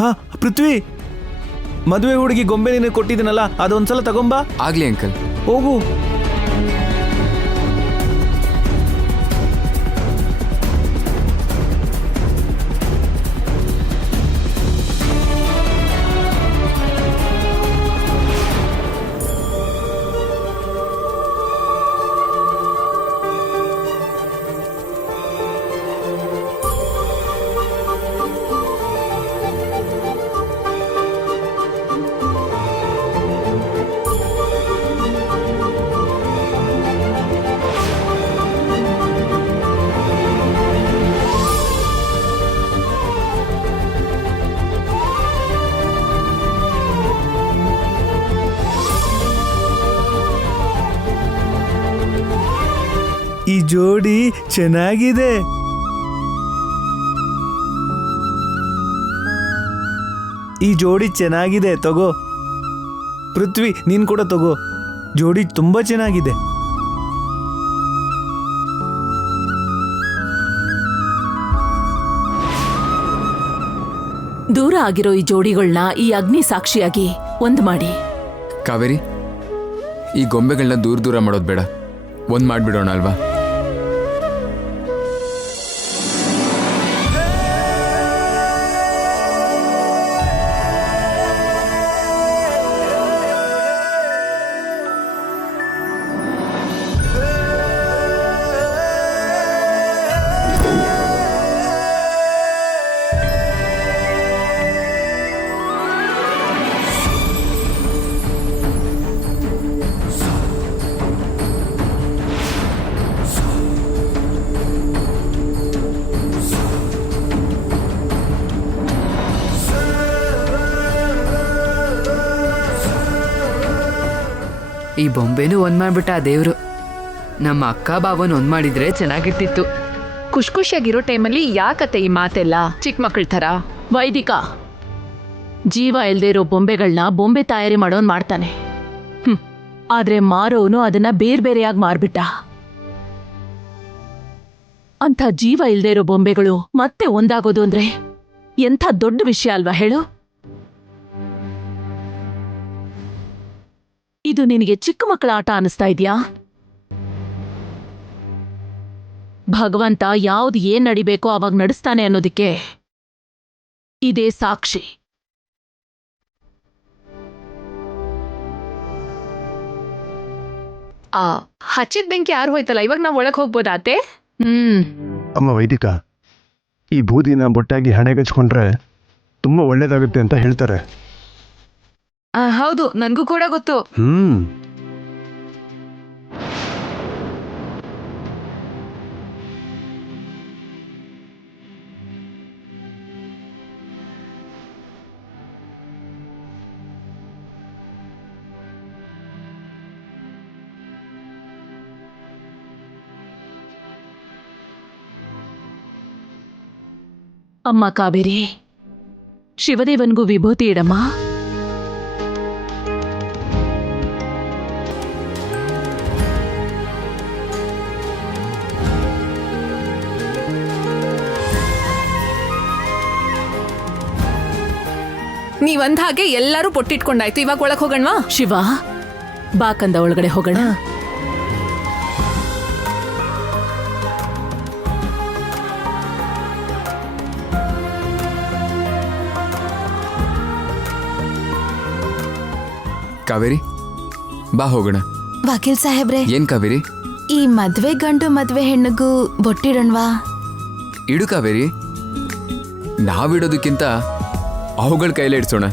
ಹಾ ಪೃಥ್ವಿ, ಮದುವೆ ಹುಡುಗಿ ಗೊಂಬೆ ನಿನಗೆ ಕೊಟ್ಟಿದ್ದೀನಲ್ಲ, ಅದೊಂದ್ಸಲ ತಗೊಂಬಾ. ಆಗ್ಲಿ ಅಂಕಲ್. ಹೋಗು. ಈ ಜೋಡಿ ಚೆನ್ನಾಗಿದೆ. ಈ ಜೋಡಿ ಚೆನ್ನಾಗಿದೆ, ತಗೋ. ಪೃಥ್ವಿ, ನೀನ್ ಕೂಡ ತಗೋ. ಜೋಡಿ ತುಂಬಾ ಚೆನ್ನಾಗಿದೆ. ದೂರ ಆಗಿರೋ ಈ ಜೋಡಿಗಳನ್ನ ಈ ಅಗ್ನಿ ಸಾಕ್ಷಿಯಾಗಿ ಒಂದ್ ಮಾಡಿ. ಕಾವೇರಿ, ಈ ಗೊಂಬೆಗಳನ್ನ ದೂರ ದೂರ ಮಾಡೋದು ಬೇಡ, ಒಂದ್ ಮಾಡ್ಬಿಡೋಣ ಅಲ್ವಾ? ಈ ಬೊಂಬೆನೂ ಒಂದ್ ಮಾಡ್ಬಿಟ್ಟ ಆ ದೇವ್ರು. ನಮ್ಮ ಅಕ್ಕ ಬಾವನ್ ಒಂದ್ ಮಾಡಿದ್ರೆ ಚೆನ್ನಾಗಿರ್ತಿತ್ತು. ಖುಷಿಯಾಗಿರೋ ಟೈಮಲ್ಲಿ ಯಾಕತ್ತೆ ಈ ಮಾತೆಲ್ಲ ಚಿಕ್ಕ ಮಕ್ಕಳ ಥರ? ವೈದಿಕ, ಜೀವ ಇಲ್ದೇ ಇರೋ ಬೊಂಬೆಗಳನ್ನ ಬೊಂಬೆ ತಯಾರಿ ಮಾಡೋನ್ ಮಾಡ್ತಾನೆ. ಆದ್ರೆ ಮಾರೋನು ಅದನ್ನ ಬೇರ್ಬೇರೆಯಾಗಿ ಮಾರ್ಬಿಟ್ಟ. ಅಂಥ ಜೀವ ಇಲ್ದೇ ಇರೋ ಬೊಂಬೆಗಳು ಮತ್ತೆ ಒಂದಾಗೋದು ಅಂದ್ರೆ ಎಂಥ ದೊಡ್ಡ ವಿಷಯ ಅಲ್ವಾ ಹೇಳು? ಇದು ನಿನಗೆ ಚಿಕ್ಕ ಮಕ್ಕಳ ಆಟ ಅನಿಸ್ತಾ ಇದೆಯಾ? ಭಗವಂತ ಯಾವ್ದು ಏನ್ ನಡಿಬೇಕೋ ಅವಾಗ ನಡೆಸ್ತಾನೆ ಅನ್ನೋದಕ್ಕೆ ಇದೇ ಸಾಕ್ಷಿ. ಹಚ್ಚಿದ ಬೆಂಕಿ ಯಾರು ಹೋಯ್ತಲ್ಲ, ಇವಾಗ ನಾವ್ ಒಳಗ್ ಹೋಗ್ಬೋದಾತೆ? ಅಮ್ಮ ವೈದಿಕ, ಈ ಬೂದಿನ ಬೊಟ್ಟಾಗಿ ಹಣೆಗಚ್ಕೊಂಡ್ರೆ ತುಂಬಾ ಒಳ್ಳೇದಾಗುತ್ತೆ ಅಂತ ಹೇಳ್ತಾರೆ. ಹೌದು, ನನ್ಗೂ ಕೂಡ ಗೊತ್ತು. ಅಮ್ಮ ಕಾವೇರಿ, ಶಿವದೇವನ್ಗೂ ವಿಭೂತಿ ಇಡಮ್ಮ. ನೀವಂದ ಹಾಗೆ ಎಲ್ಲರೂ ಪೊಟ್ಟಿಟ್ಕೊಂಡಾಯ್ತು, ಇವಾಗ ಒಳಗ್ ಹೋಗಣ್ವಾ? ಶಿವ, ಬಾಕಂದ ಒಳಗಡೆ ಹೋಗೋಣ. ಕಾವೇರಿ, ಬಾ ಹೋಗೋಣ. ವಕೀಲ್ ಸಾಹೇಬ್ರೆ, ಏನ್ ಕಾವೇರಿ? ಈ ಮದ್ವೆ ಗಂಡು ಮದ್ವೆ ಹೆಣ್ಣಿಗೂ ಬೊಟ್ಟಿಡಣ್ವಾ? ಇಡು ಕಾವೇರಿ, ನಾವಿಡೋದಕ್ಕಿಂತ ಅವುಗಳ ಕೈಲೇ ಇಡ್ಸೋಣ.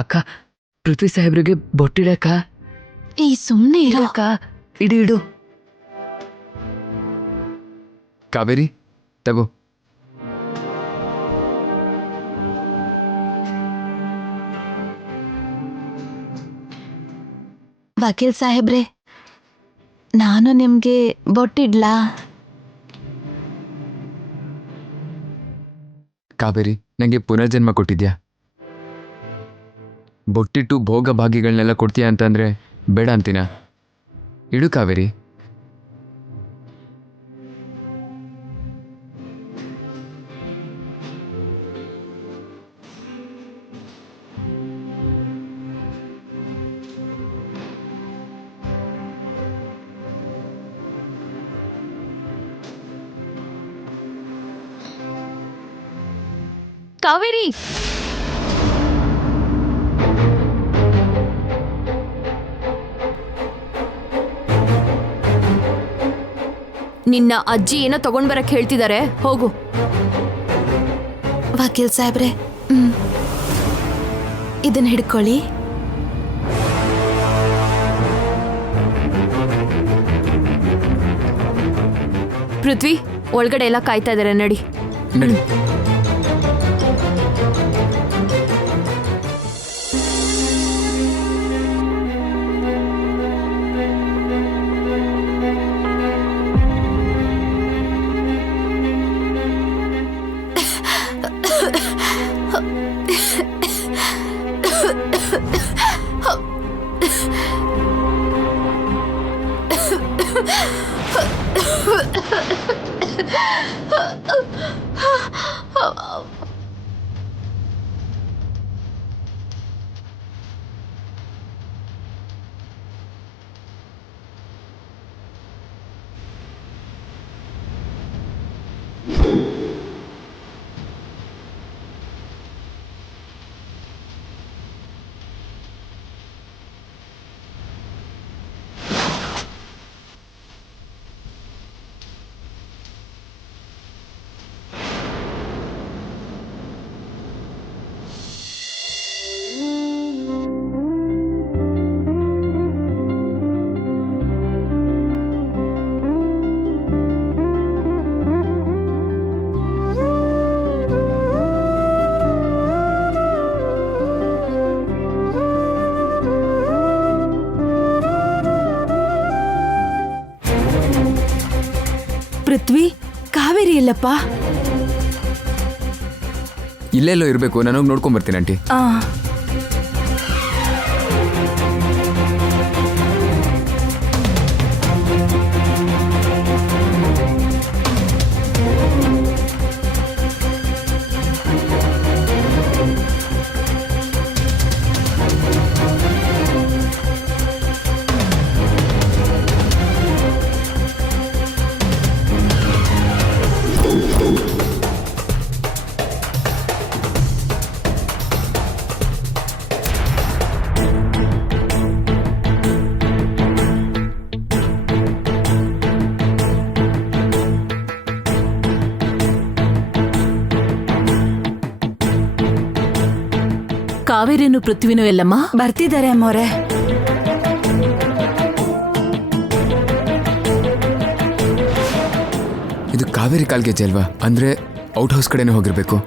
ಅಕ್ಕ ಪೃಥ್ವಿ ಸಾಹೇಬ್ರಿಗೆ ಬೊಟ್ಟಿಡಕ್ಕ. ಈ ಸುಮ್ನೆ ಇರೋ. ಅಕ್ಕ ಇಡು ಇಡು. ಕಾವೇರಿ ತಗೋ. ವಕೀಲ್ ಸಾಹೇಬ್ರೆ, ನಾನು ನಿಮ್ಗೆ ಬೊಟ್ಟಿಡ್ಲಾ? ಕಾವೇರಿ ನನಗೆ ಪುನರ್ಜನ್ಮ ಕೊಟ್ಟಿದ್ಯಾ. ಬೊಟ್ಟಿಟ್ಟು ಭೋಗ ಭಾಗಿಗಳನ್ನೆಲ್ಲ ಕೊಡ್ತೀಯ ಅಂತಂದ್ರೆ ಬೇಡ ಅಂತೀನ. ಇಡು ಕಾವೇರಿ. ಕಾವೇರಿ, ನಿನ್ನ ಅಜ್ಜಿ ಏನೋ ತಗೊಂಡ್ ಬರಕ್ ಹೇಳ್ತಿದ್ದಾರೆ, ಹೋಗು. ವಕೀಲ್ ಸಾಹೇಬ್ರೆ, ಇದನ್ನ ಹಿಡ್ಕೊಳ್ಳಿ. ಪೃಥ್ವಿ, ಒಳಗಡೆ ಎಲ್ಲ ಕಾಯ್ತಾ ಇದಾರೆ, ನಡಿ. ನಡಿ. ಪೃಥ್ವಿ, ಕಾವೇರಿ ಇಲ್ಲಪ್ಪ. ಇಲ್ಲೆಲ್ಲೋ ಇರಬೇಕು, ನಾನು ಹೋಗಿ ನೋಡ್ಕೊಂಬರ್ತೀನಿ ಆಂಟಿ. ಆ ಕಾವೇರಿನು ಪೃಥ್ವಿನೂ ಎಲ್ಲಮ್ಮ ಬರ್ತಿದ್ದಾರೆ ಅಮ್ಮೋರೆ. ಇದು ಕಾವೇರಿ ಕಾಲ್ಗೆಜ್ಜೆ ಅಲ್ವಾ? ಅಂದ್ರೆ ಔಟ್ ಹೌಸ್ ಕಡೆನೇ ಹೋಗಿರ್ಬೇಕು.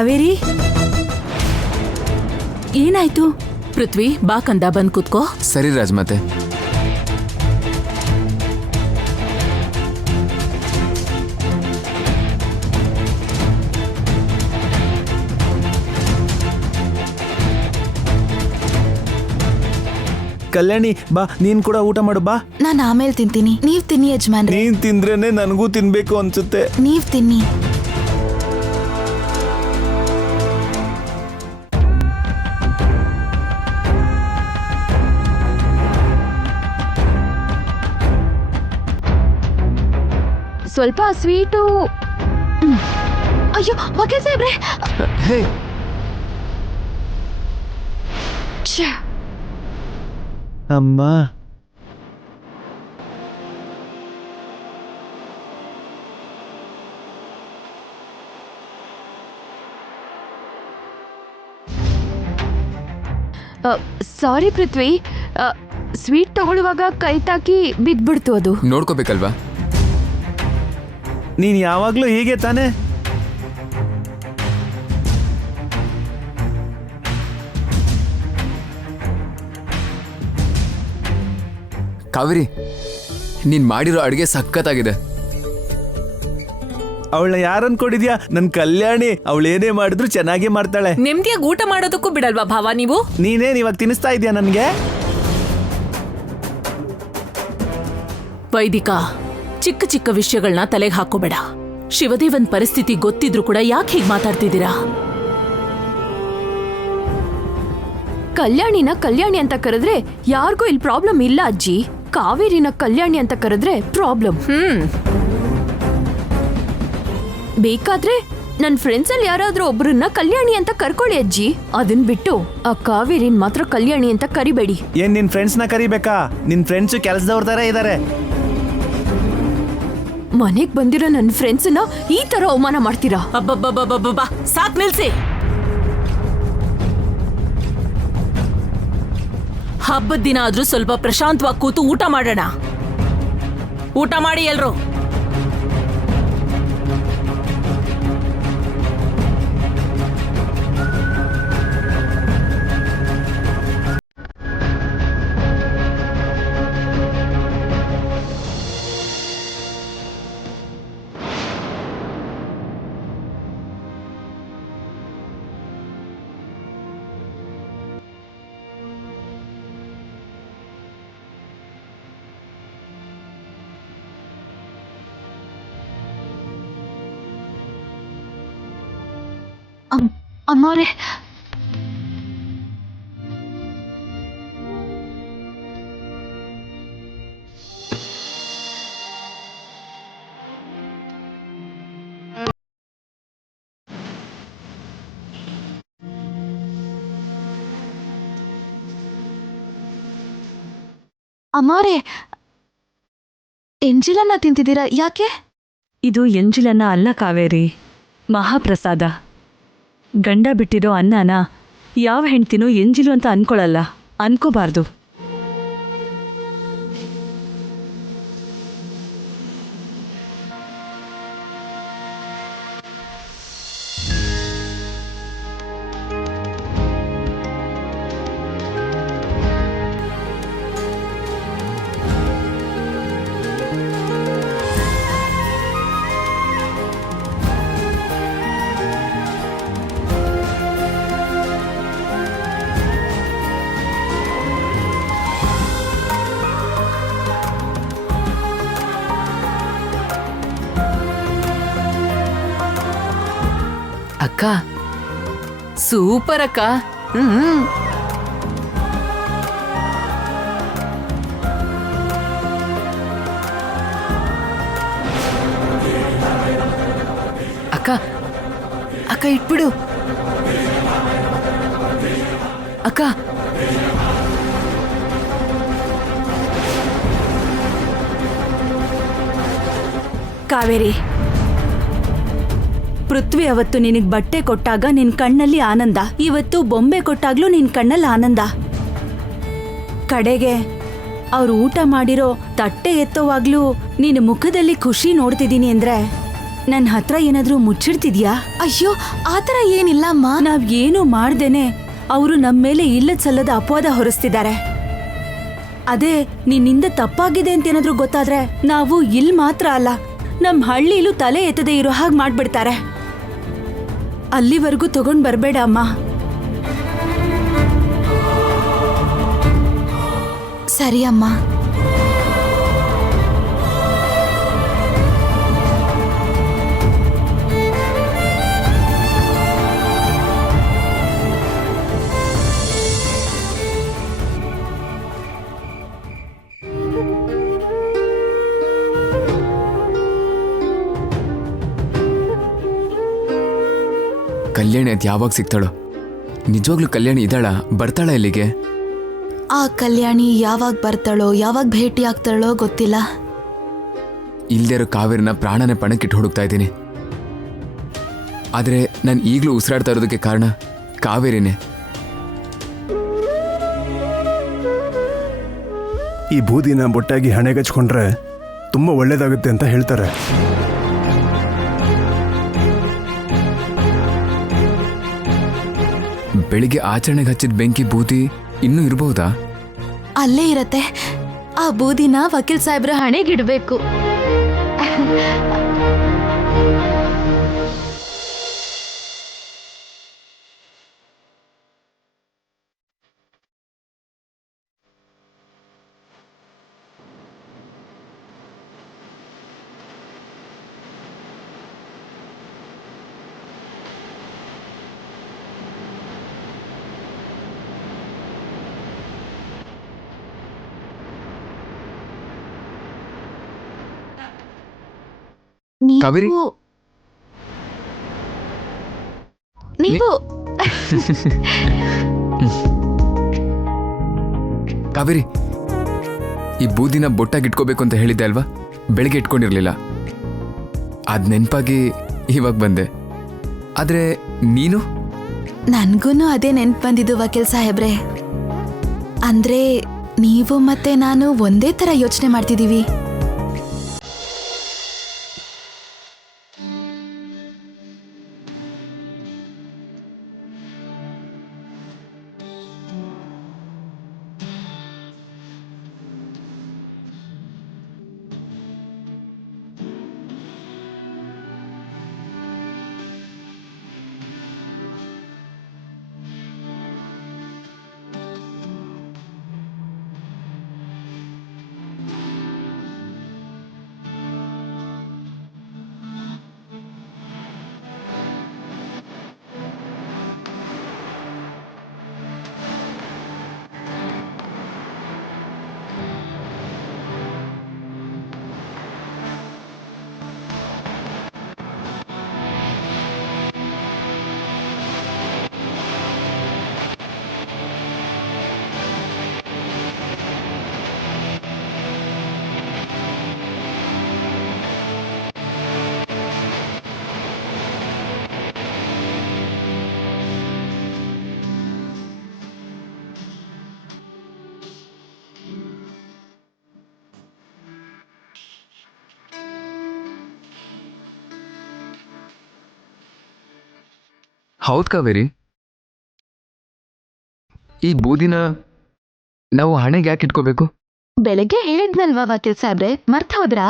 ಕಾವೇರಿ ಏನಾಯ್ತು? ಪೃಥ್ವಿ ಬಾ ಕಂದ ಬಂದ್ ಕೂತ್ಕೋ. ಸರಿ ರಾಜಮಾತೆ. ಕಲ್ಯಾಣಿ ಬಾ, ನೀನ್ ಕೂಡ ಊಟ ಮಾಡು ಬಾ. ನಾನು ಆಮೇಲೆ ತಿಂತೀನಿ, ನೀವ್ ತಿನ್ನಿ ಯಜಮಾನ್ರೆ. ನೀನ್ ತಿಂದ್ರೇನೆ ನನಗೂ ತಿನ್ಬೇಕು ಅನ್ಸುತ್ತೆ. ನೀವ್ ತಿನ್ನಿ. ಸ್ವಲ್ಪ ಸ್ವೀಟು. ಅಯ್ಯೋ ವಕೀಲ್ ಸಾಹೇಬ್ರೆ. ಹೇ, ಛೆ. ಅಮ್ಮ ಸಾರಿ ಪೃಥ್ವಿ, ಸ್ವೀಟ್ ತಗೊಳ್ಳುವಾಗ ಕೈ ತಾಕಿ ಬಿದ್ಬಿಡ್ತು ಅದು. ನೋಡ್ಕೋಬೇಕಲ್ವಾ? ನೀನ್ ಯಾವಾಗ್ಲೂ ಹೀಗೆ ತಾನೆ? ಕಾವೇರಿ, ನೀನ್ ಮಾಡಿರೋ ಅಡುಗೆ ಸಖತ್ತಾಗಿದೆ. ಅವಳನ್ನ ಯಾರು ಅನ್ಕೊಂಡಿದ್ಯಾ? ನನ್ ಕಲ್ಯಾಣಿ. ಅವಳೇನೇ ಮಾಡಿದ್ರು ಚೆನ್ನಾಗೇ ಮಾಡ್ತಾಳೆ. ನೆಮ್ಮದಿಯಾಗಿ ಊಟ ಮಾಡೋದಕ್ಕೂ ಬಿಡಲ್ವಾ ಭಾವ ನೀವು? ನೀನೇನ್ ಇವಾಗ ತಿನ್ನಿಸ್ತಾ ಇದೀಯ ನನ್ಗೆ? ವೈದಿಕ, ಚಿಕ್ಕ ಚಿಕ್ಕ ವಿಷಯಗಳನ್ನ ತಲೆಗೆ ಹಾಕೋಬೇಡ. ಶಿವದೇವನ್ ಪರಿಸ್ಥಿತಿ ಗೊತ್ತಿದ್ರು ಕೂಡ ಯಾಕೆ ಹೀಗೆ ಮಾತಾಡ್ತಿದ್ದೀರಾ? ಕಲ್ಯಾಣಿನ ಕಲ್ಯಾಣಿ ಅಂತ ಕರೆದ್ರೆ ಯಾರಿಗೂ ಇಲ್ಲಿ ಪ್ರಾಬ್ಲಮ್ ಇಲ್ಲ ಅಜ್ಜಿ. ಕಾವೇರಿನ ಕಲ್ಯಾಣಿ ಅಂತ ಕರೆದ್ರೆ ಪ್ರಾಬ್ಲಮ್. ಬೇಕಾದ್ರೆ ನನ್ ಫ್ರೆಂಡ್ಸ್ ಅಲ್ಲಿ ಯಾರಾದ್ರೂ ಒಬ್ರನ್ನ ಕಲ್ಯಾಣಿ ಅಂತ ಕರ್ಕೊಳ್ಳಿ ಅಜ್ಜಿ. ಅದನ್ ಬಿಟ್ಟು ಆ ಕಾವೇರಿನ್ ಮಾತ್ರ ಕಲ್ಯಾಣಿ ಅಂತ ಕರಿಬೇಡಿ. ಏನ್ ನಿನ್ ಫ್ರೆಂಡ್ಸ್ ನ ಕರಿಬೇಕಾ? ನಿನ್ ಫ್ರೆಂಡ್ಸ್ ಕೆಲ್ಸದವ್ರ ತರ ಇದಾರೆ. ಮನೆಗ್ ಬಂದಿರೋ ನನ್ ಫ್ರೆಂಡ್ಸ್ನ ಈ ತರ ಅವಮಾನ ಮಾಡ್ತೀರಾ? ಅಬ್ಬಬ್ಬಬ್ಬಬ್ಬಬ್ಬಾ, ಸಾಕ್ ನಿಲ್ಸಿ. ಹಬ್ಬದ ದಿನ ಆದ್ರೂ ಸ್ವಲ್ಪ ಪ್ರಶಾಂತವಾಗಿ ಕೂತು ಊಟ ಮಾಡೋಣ. ಊಟ ಮಾಡಿ ಎಲ್ರು. ಅಮ್ಮೋರೆ, ಅಮ್ಮೋರೆ, ಎಂಜಿಲನ್ನ ತಿಂತಿದ್ದೀರಾ? ಯಾಕೆ? ಇದು ಎಂಜಿಲನ್ನ ಅಲ್ಲ ಕಾವೇರಿ, ಮಹಾಪ್ರಸಾದ. ಗಂಡ ಬಿಟ್ಟಿರೋ ಅನ್ನನ ಯಾವ ಹೆಂಡ್ತಿನೂ ಎಂಜಿಲು ಅಂತ ಅನ್ಕೊಳ್ಳಲ್ಲ, ಅನ್ಕೋಬಾರ್ದು. ಅಕ್ಕ ಸೂಪರ್ ಅಕ್ಕ. ಅಕ್ಕ ಅಕ್ಕ ಇಟ್ಬಿಡು ಅಕ್ಕ. ಕಾವೇರಿ, ಪೃಥ್ವಿ ಅವತ್ತು ನಿನಗ್ ಬಟ್ಟೆ ಕೊಟ್ಟಾಗ ನಿನ್ ಕಣ್ಣಲ್ಲಿ ಆನಂದ, ಇವತ್ತು ಬೊಂಬೆ ಕೊಟ್ಟಾಗ್ಲೂ ನಿನ್ ಕಣ್ಣಲ್ಲಿ ಆನಂದ. ಕಡೆಗೆ ಅವ್ರು ಊಟ ಮಾಡಿರೋ ತಟ್ಟೆ ಎತ್ತೋವಾಗ್ಲೂ ನಿನ್ನ ಮುಖದಲ್ಲಿ ಖುಷಿ ನೋಡ್ತಿದ್ದೀನಿ ಅಂದ್ರೆ ನನ್ನ ಹತ್ರ ಏನಾದ್ರೂ ಮುಚ್ಚಿಡ್ತಿದ್ಯಾ? ಅಯ್ಯೋ ಆತರ ಏನಿಲ್ಲ ಅಮ್ಮ. ನಾವ್ ಏನು ಮಾಡ್ದೇನೆ ಅವರು ನಮ್ಮ ಮೇಲೆ ಇಲ್ಲದ ಸಲ್ಲದ ಅಪವಾದ ಹೊರಿಸ್ತಿದ್ದಾರೆ. ಅದೇ ನಿನ್ನಿಂದ ತಪ್ಪಾಗಿದೆ ಅಂತ ಏನಾದ್ರೂ ಗೊತ್ತಾದ್ರೆ ನಾವು ಇಲ್ಲಿ ಮಾತ್ರ ಅಲ್ಲ, ನಮ್ ಹಳ್ಳಿಲೂ ತಲೆ ಎತ್ತದೇ ಇರೋ ಹಾಗೆ ಮಾಡ್ಬಿಡ್ತಾರೆ. ಅಲ್ಲಿವರೆಗೂ ತಗೊಂಡ್ ಬರ್ಬೇಡ ಅಮ್ಮ. ಸರಿ ಅಮ್ಮ. ಕಲ್ಯಾಣಿ ಅದು ಯಾವಾಗ ಸಿಗ್ತಾಳೋ? ನಿಜವಾಗ್ಲೂ ಕಲ್ಯಾಣಿ ಇದ್ದಾಳ? ಬರ್ತಾಳ ಇಲ್ಲಿಗೆ? ಆ ಕಲ್ಯಾಣಿ ಯಾವಾಗ ಬರ್ತಾಳೋ, ಯಾವಾಗ ಭೇಟಿ ಆಗ್ತಾಳೋ ಗೊತ್ತಿಲ್ಲ. ಇಲ್ದೇ ಇರೋ ಕಾವೇರಿನ ಪ್ರಾಣನೇ ಪಣಕ್ಕಿಟ್ಟು ಹುಡುಕ್ತಾ ಇದ್ದೀನಿ. ಆದರೆ ನಾನು ಈಗಲೂ ಉಸಿರಾಡ್ತಾ ಇರೋದಕ್ಕೆ ಕಾರಣ ಕಾವೇರಿನೇ. ಈ ಬೂದಿನ ಬೊಟ್ಟಾಗಿ ಹಣೆಗಚ್ಕೊಂಡ್ರೆ ತುಂಬ ಒಳ್ಳೇದಾಗುತ್ತೆ ಅಂತ ಹೇಳ್ತಾರೆ. ಬೆಳಿಗ್ಗೆ ಆಚರಣೆಗೆ ಹಚ್ಚಿದ ಬೆಂಕಿ ಬೂದಿ ಇನ್ನೂ ಇರಬಹುದಾ? ಅಲ್ಲೇ ಇರತ್ತೆ. ಆ ಬೂದಿನ ವಕೀಲ್ ಸಾಹೇಬ್ರ ಹಣೆಗಿಡ್ಬೇಕು. ಕಾವೇರಿ? ನೀವು ಕಾವೇರಿ, ಈ ಬೂದಿನ ಬೊಟ್ಟಾಗಿ ಇಟ್ಕೋಬೇಕು ಅಂತ ಹೇಳಿದ್ದೆ ಅಲ್ವಾ? ಬೆಳಿಗ್ಗೆ ಇಟ್ಕೊಂಡಿರ್ಲಿಲ್ಲ. ಅದ್ ನೆನ್ಪಾಗಿ ಇವಾಗ ಬಂದೆ. ಆದ್ರೆ ನೀನು? ನನ್ಗೂನು ಅದೇ ನೆನ್ಪು ಬಂದಿದ್ದು ವಕೀಲ್ ಸಾಹೇಬ್ರೆ. ಅಂದ್ರೆ ನೀವು ಮತ್ತೆ ನಾನು ಒಂದೇ ತರ ಯೋಚನೆ ಮಾಡ್ತಿದೀವಿ. ಹೌದು ಕಾವೇರಿ, ಈ ಬೂದಿನ ನಾವು ಹಣೆಗೆ ಯಾಕೆ ಇಟ್ಕೋಬೇಕು? ಬೆಳಗ್ಗೆ ಹೇಳಿದ್ನಲ್ವಾ ವಕೀಲ್ ಸಾಹೇಬ್ರೆ, ಮರ್ತ ಹೋದ್ರಾ?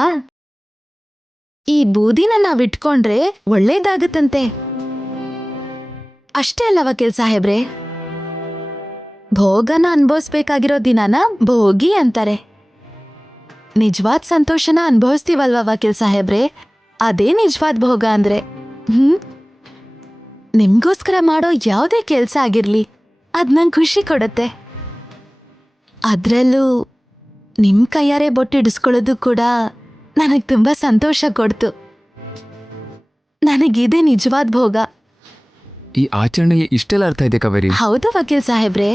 ಈ ಬೂದಿನ ನಾವ್ ಇಟ್ಕೊಂಡ್ರೆ ಒಳ್ಳೇದಾಗತ್ತಂತೆ. ಅಷ್ಟೇ ಅಲ್ಲ ವಕೀಲ್ ಸಾಹೇಬ್ರೆ, ಭೋಗನ ಅನ್ಭವಿಸ್ಬೇಕಾಗಿರೋ ದಿನಾನ ಭೋಗಿ ಅಂತಾರೆ. ನಿಜವಾದ ಸಂತೋಷನ ಅನುಭವಿಸ್ತೀವಲ್ವಾ ವಕೀಲ್ ಸಾಹೇಬ್ರೆ, ಅದೇ ನಿಜವಾದ ಭೋಗ ಅಂದ್ರೆ. ನಿಮ್ಗೋಸ್ಕರ ಮಾಡೋ ಯಾವುದೇ ಕೆಲಸ ಆಗಿರ್ಲಿ, ಅದ್ ನಂಗೆ ಖುಷಿ ಕೊಡುತ್ತೆ. ಅದ್ರಲ್ಲೂ ನಿಮ್ ಕೈಯಾರೆ ಬೊಟ್ಟಿಡಿಸ್ಕೊಳ್ಳೋದು ಕೂಡ ನನಗೆ ತುಂಬಾ ಸಂತೋಷ ಕೊಡ್ತು. ನನಗಿದೇ ನಿಜವಾದ ಭೋಗ. ಈ ಆಚರಣೆಗೆ ಇಷ್ಟೆಲ್ಲ ಅರ್ಥ ಇದೆ ಕಾವೇರಿ. ಹೌದು ವಕೀಲ್ ಸಾಹೇಬ್ರೆ,